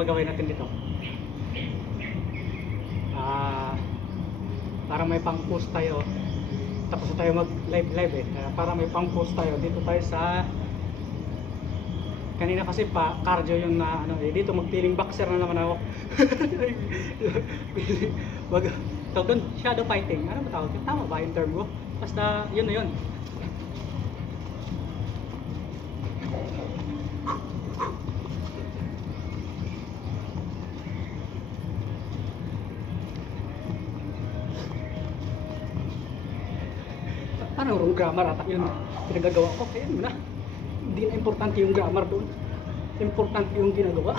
gagawin natin dito? Para may pang-post tayo. Tapos na tayo mag live eh. Para may pang-post tayo, dito tayo sa kanina kasi pa cardio yung na ano eh, dito magpiling boxer na naman ako. Wag tawag doon, shadow fighting. Ano ba tawag? Tama ba yung term ko? Basta yun na yun. Parang wrong grammar ata yun pinagagawa ko. Kaya yun na. Hindi na importante yung grammar doon. Importante yung ginagawa.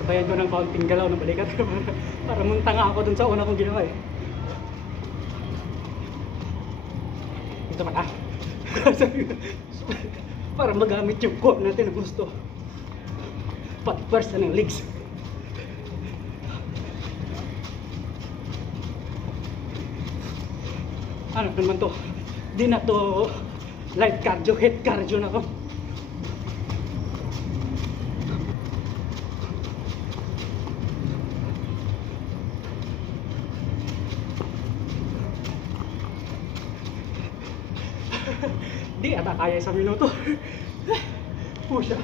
Sabayan ko ng kaunting galaw ng balikat. Para munta nga ako dun sa una kong ginawa eh. Ito pa para magamit yung core natin na gusto. Pati first ng legs. Ano naman to? Di na to light cardio, head cardio na to. Di ata kaya isang minuto. Pusha.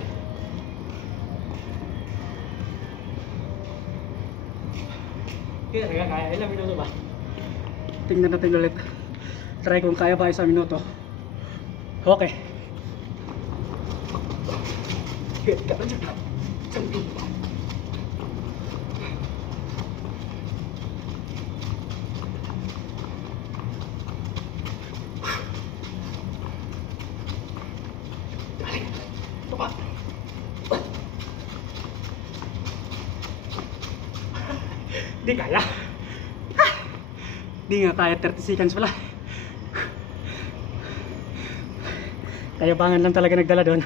Di ata kaya ilang minuto ba? Tingnan natin ulit. Try kung kaya ba isang minuto. Okay. Hit ka na dyan. Isang minuto. Di kaya. Di nga kaya 30 seconds pala. Kayabangan lang talaga nagdala doon.